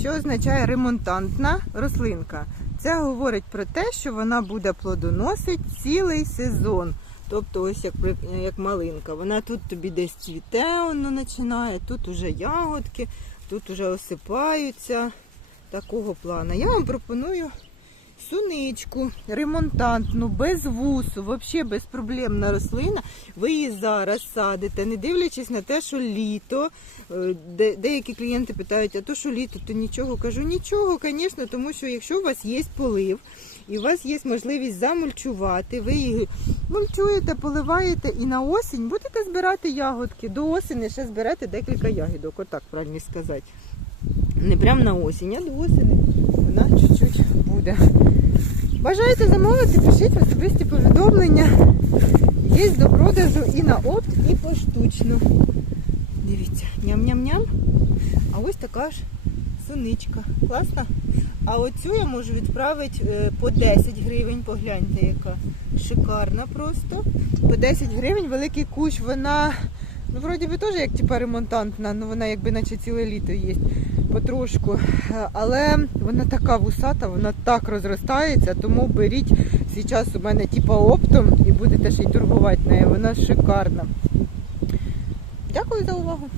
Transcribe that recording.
що означає ремонтантна рослинка. Це говорить про те, що вона буде плодоносити цілий сезон. Тобто, ось як, як малинка. Вона тут тобі десь цвіте, воно починає, тут уже ягодки, тут уже осипаються. Такого плану. Я вам пропоную суничку ремонтантну, без вусу, взагалі безпроблемна рослина. Ви її зараз садите, не дивлячись на те, що літо. Е, Де, деякі клієнти питають, а то що літо, то нічого. Кажу, нічого, звісно, тому що якщо у вас є полив і у вас є можливість замульчувати, ви її мульчуєте, поливаєте і на осінь будете збирати ягодки. До осені ще зберете декілька ягідок, отак правильно сказати. Не прямо на осінь, а до осені вона чуть-чуть буде. Бажаєте замовити, пишіть особисті повідомлення. Є до продажу і на опт, і поштучно. Дивіться, ням-ням-ням. А ось така ж суничка. Класна? А оцю я можу відправити е, по 10 гривень. Погляньте, яка шикарна просто. По 10 гривень великий кущ, вона, ну, вроді би теж як типа ремонтантна, ну вона якби наче ціле літо є потрошку. Але вона така вусата, вона так розростається, тому беріть зараз у мене типа оптом і будете ще й торгувати нею. Вона шикарна. Дякую за увагу.